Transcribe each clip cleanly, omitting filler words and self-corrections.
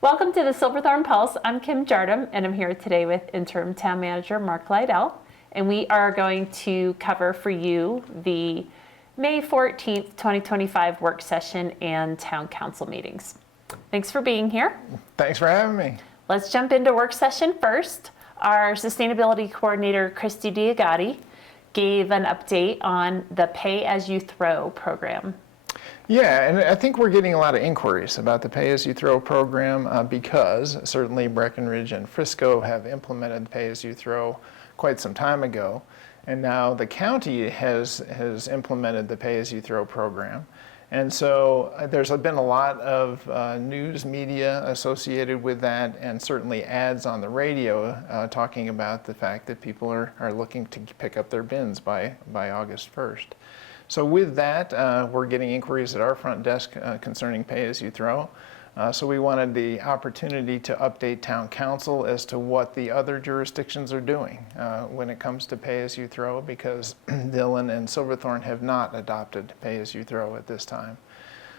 Welcome to the Silverthorne Pulse. I'm Kim Jardam, and I'm here today with Interim Town Manager Mark Lydell. And we are going to cover for you the May 14th, 2025 work session and Town Council meetings. Thanks for being here. Thanks for having me. Let's jump into work session first. Our Sustainability Coordinator, Christy Diagati, gave an update on the Pay As You Throw program. Yeah, and I think we're getting a lot of inquiries about the Pay As You Throw program because certainly Breckenridge and Frisco have implemented Pay As You Throw quite some time ago, and now the county has implemented the Pay As You Throw program. And so there's been a lot of news media associated with that, and certainly ads on the radio talking about the fact that people are looking to pick up their bins by August 1st. So with that, we're getting inquiries at our front desk concerning Pay As You Throw. So we wanted the opportunity to update Town Council as to what the other jurisdictions are doing when it comes to Pay As You Throw, because Dillon and Silverthorne have not adopted Pay As You Throw at this time.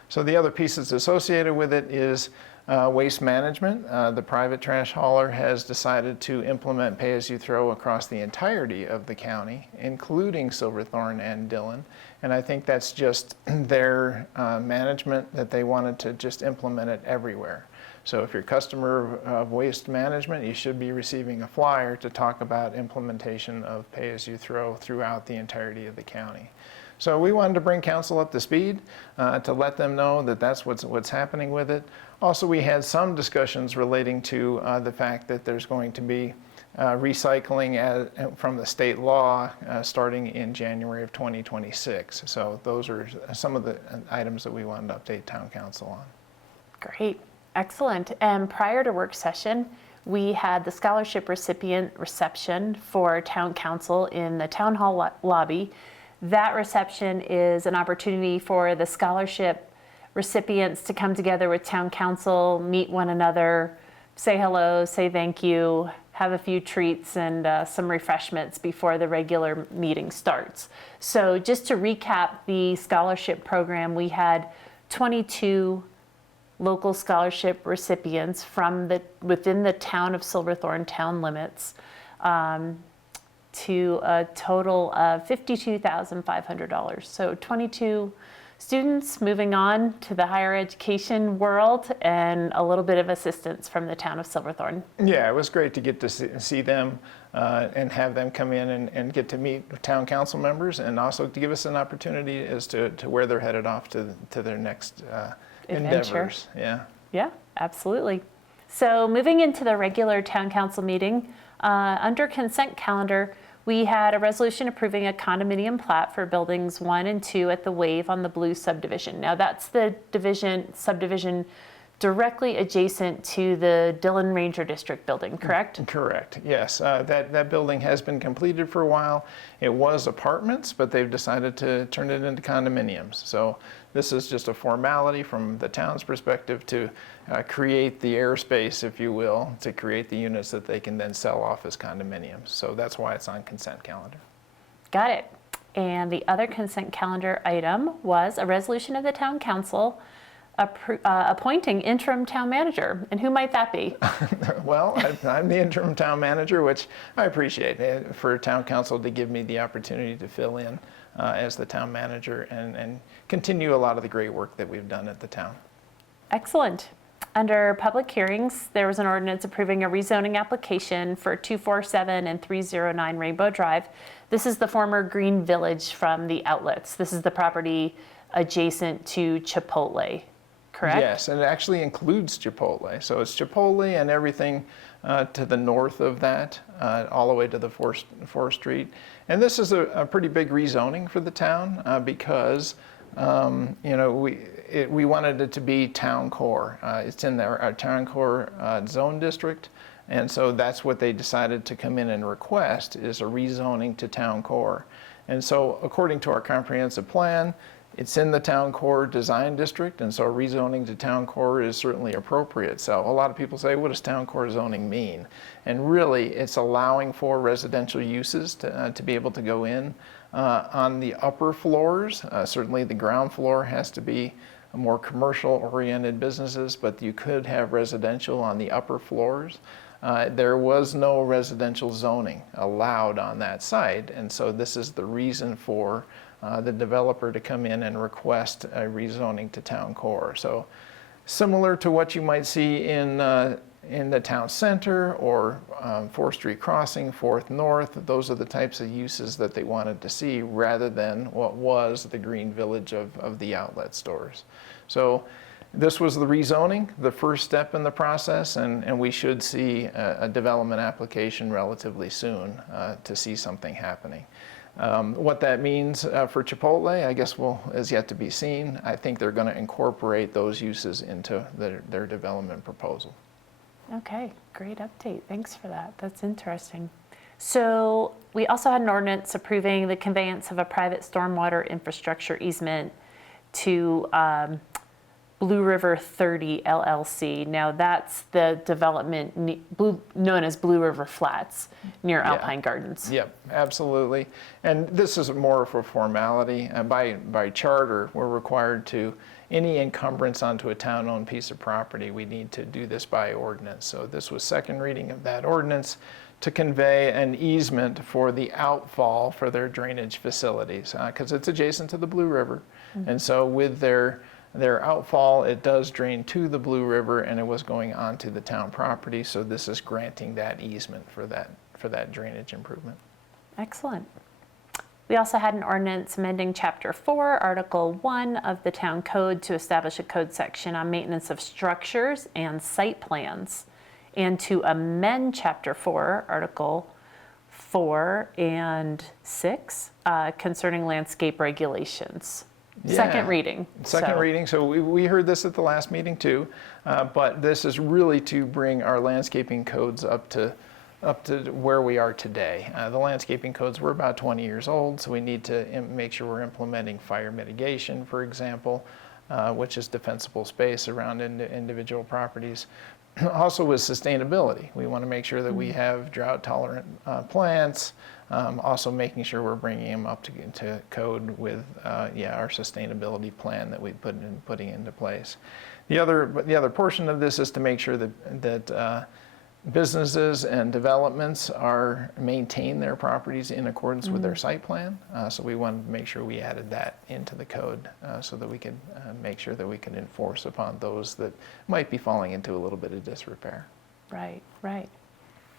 So the other pieces associated with it is waste management. The private trash hauler has decided to implement Pay As You Throw across the entirety of the county, including Silverthorne and Dillon. And I think that's just their management, that they wanted to just implement it everywhere. So if you're a customer of waste management, you should be receiving a flyer to talk about implementation of Pay As You Throw throughout the entirety of the county. So we wanted to bring council up to speed to let them know that that's what's happening with it. Also, we had some discussions relating to the fact that there's going to be recycling from the state law starting in January of 2026. So those are some of the items that we wanted to update Town Council on. Great, excellent. And prior to work session, we had the scholarship recipient reception for Town Council in the Town Hall lobby. That reception is an opportunity for the scholarship recipients to come together with Town Council, meet one another, say hello, say thank you, have a few treats and some refreshments before the regular meeting starts. So just to recap the scholarship program, we had 22 local scholarship recipients from within the town of Silverthorne town limits, to a total of $52,500. So 22 students moving on to the higher education world, and a little bit of assistance from the town of Silverthorne. Yeah, it was great to get to see them and have them come in and get to meet town council members, and also to give us an opportunity as to where they're headed off to their next endeavors. Yeah, absolutely. So moving into the regular town council meeting, under consent calendar, we had a resolution approving a condominium plat for buildings 1 and 2 at the Wave on the Blue subdivision. Now that's the subdivision directly adjacent to the Dillon Ranger District building, correct? Correct, yes. That building has been completed for a while. It was apartments, but they've decided to turn it into condominiums. So this is just a formality from the town's perspective to create the airspace, if you will, to create the units that they can then sell off as condominiums. So that's why it's on consent calendar. Got it. And the other consent calendar item was a resolution of the town council appointing interim town manager. And who might that be? Well, I'm the interim town manager, which I appreciate for town council to give me the opportunity to fill in as the town manager and continue a lot of the great work that we've done at the town. Excellent. Under public hearings, there was an ordinance approving a rezoning application for 247 and 309 Rainbow Drive. This is the former Green Village from the outlets. This is the property adjacent to Chipotle, correct? Yes, and it actually includes Chipotle. So it's Chipotle and everything to the north of that, all the way to the 4th Street. And this is a pretty big rezoning for the town because we wanted it to be town core. It's in our town core zone district, and so that's what they decided to come in and request, is a rezoning to town core. And so according to our comprehensive plan, it's in the town core design district, and so rezoning to town core is certainly appropriate. So a lot of people say, what does town core zoning mean? And really, it's allowing for residential uses to be able to go in on the upper floors. Certainly the ground floor has to be more commercial-oriented businesses, but you could have residential on the upper floors. There was no residential zoning allowed on that site, and so this is the reason for the developer to come in and request a rezoning to town core. So similar to what you might see in the town center or 4th Street Crossing, 4th North, those are the types of uses that they wanted to see rather than what was the green village of the outlet stores. So this was the rezoning, the first step in the process, and we should see a development application relatively soon to see something happening. What that means for Chipotle, I guess is yet to be seen. I think they're going to incorporate those uses into their development proposal. Okay, great update. Thanks for that. That's interesting. So we also had an ordinance approving the conveyance of a private stormwater infrastructure easement to Blue River 30 LLC. Now that's the development known as Blue River Flats near Alpine Gardens. Yep, absolutely. And this is more of a formality. By charter, we're required to, any encumbrance onto a town-owned piece of property, we need to do this by ordinance. So this was second reading of that ordinance to convey an easement for the outfall for their drainage facilities, because it's adjacent to the Blue River. Mm-hmm. And so with their outfall, it does drain to the Blue River, and it was going onto the town property. So this is granting that easement for that drainage improvement. Excellent. We also had an ordinance amending Chapter 4, Article 1 of the Town Code to establish a code section on maintenance of structures and site plans, and to amend Chapter 4, Article 4 and 6 concerning landscape regulations. Yeah. Second reading. Second reading. So we heard this at the last meeting too, but this is really to bring our landscaping codes up to where we are today. The landscaping codes were about 20 years old, so we need to make sure we're implementing fire mitigation, for example, which is defensible space around individual properties. Also with sustainability, we want to make sure that we have drought-tolerant plants, also making sure we're bringing them up to code with our sustainability plan that we putting into place. The other portion of this is to make sure that businesses and developments maintain their properties in accordance with their site plan. So we wanted to make sure we added that into the code so that we could make sure that we can enforce upon those that might be falling into a little bit of disrepair. Right, right.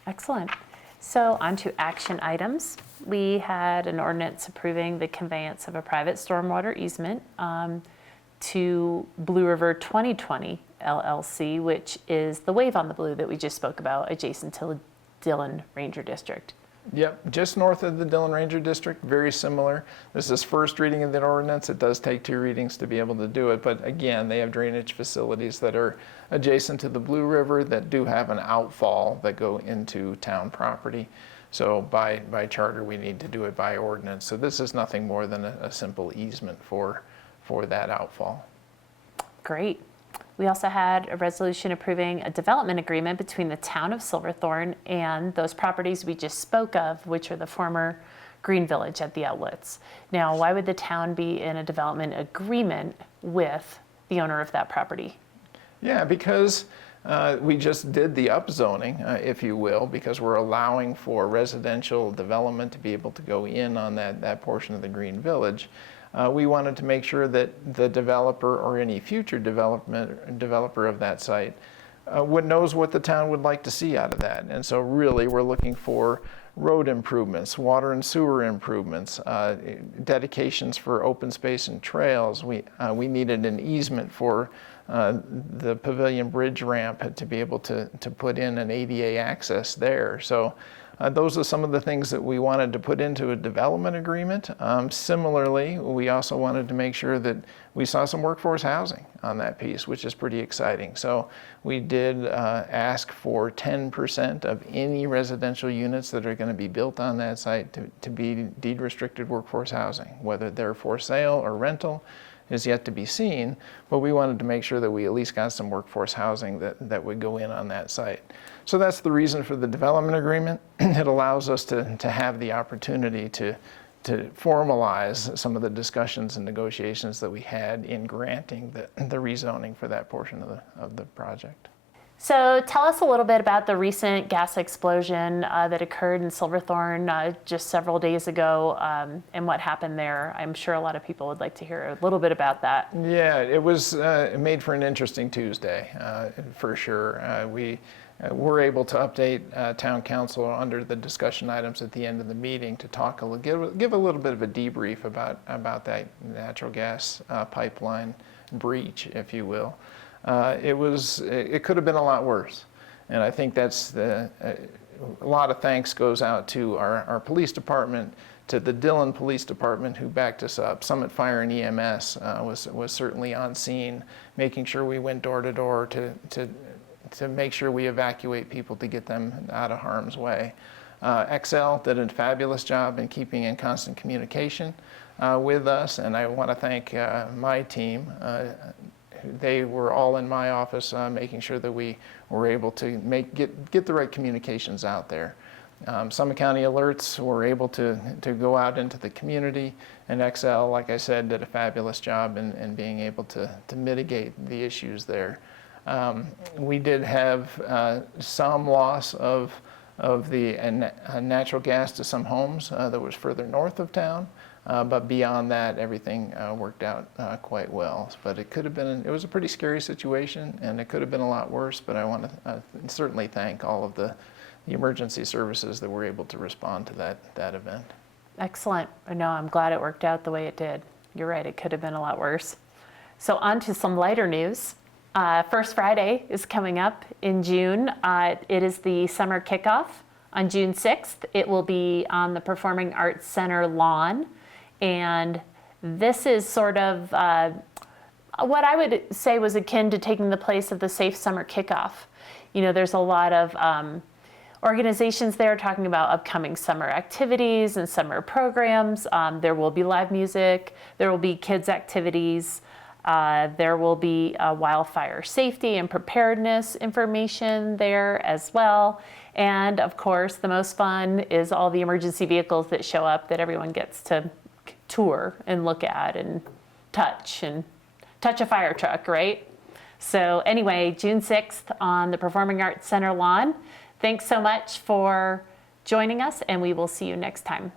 Excellent. So on to action items. We had an ordinance approving the conveyance of a private stormwater easement to Blue River 2020 LLC, which is the Wave on the Blue that we just spoke about, adjacent to Dillon Ranger District. Yep, just north of the Dillon Ranger District, very similar. This is first reading of the ordinance. It does take 2 readings to be able to do it, but again, they have drainage facilities that are adjacent to the Blue River that do have an outfall that go into town property. So by charter, we need to do it by ordinance. So this is nothing more than a simple easement for that outfall. Great. We also had a resolution approving a development agreement between the town of Silverthorne and those properties we just spoke of, which are the former Green Village at the outlets. Now, why would the town be in a development agreement with the owner of that property? Yeah, because we just did the upzoning, if you will, because we're allowing for residential development to be able to go in on that portion of the Green Village. We wanted to make sure that the developer or any future developer of that site knows what the town would like to see out of that. And so really we're looking for road improvements, water and sewer improvements, dedications for open space and trails. We needed an easement for the Pavilion Bridge ramp to be able to put in an ADA access there. So those are some of the things that we wanted to put into a development agreement. Similarly, we also wanted to make sure that we saw some workforce housing on that piece, which is pretty exciting. So we did ask for 10% of any residential units that are going to be built on that site to be deed-restricted workforce housing. Whether they're for sale or rental is yet to be seen, but we wanted to make sure that we at least got some workforce housing that would go in on that site. So that's the reason for the development agreement. It allows us to have the opportunity to formalize some of the discussions and negotiations that we had in granting the rezoning for that portion of the project. So tell us a little bit about the recent gas explosion that occurred in Silverthorne just several days ago, and what happened there. I'm sure a lot of people would like to hear a little bit about that. Yeah, it was made for an interesting Tuesday, for sure. We were able to update town council under the discussion items at the end of the meeting to talk give a little bit of a debrief about that natural gas pipeline breach, if you will. It could have been a lot worse, and I think that's a lot of thanks goes out to our police department, to the Dillon Police Department who backed us up. Summit Fire and EMS was certainly on scene, making sure we went door to door to make sure we evacuate people to get them out of harm's way. XL did a fabulous job in keeping in constant communication with us, and I want to thank my team. They were all in my office making sure that we were able to get the right communications out there. Summit County Alerts were able to go out into the community, and XL, like I said, did a fabulous job in being able to mitigate the issues there. We did have some loss of the natural gas to some homes that was further north of town. But beyond that, everything worked out quite well. But it was a pretty scary situation, and it could have been a lot worse. But I want to certainly thank all of the emergency services that were able to respond to that event. Excellent. No, I'm glad it worked out the way it did. You're right, it could have been a lot worse. So on to some lighter news. First Friday is coming up in June. It is the summer kickoff on June 6th. It will be on the Performing Arts Center lawn. And this is sort of what I would say was akin to taking the place of the Safe Summer Kickoff. You know, there's a lot of organizations there talking about upcoming summer activities and summer programs. There will be live music, there will be kids activities, there will be wildfire safety and preparedness information there as well. And of course, the most fun is all the emergency vehicles that show up that everyone gets to tour and look at and touch a fire truck, right? So anyway, June 6th on the Performing Arts Center lawn. Thanks so much for joining us, and we will see you next time.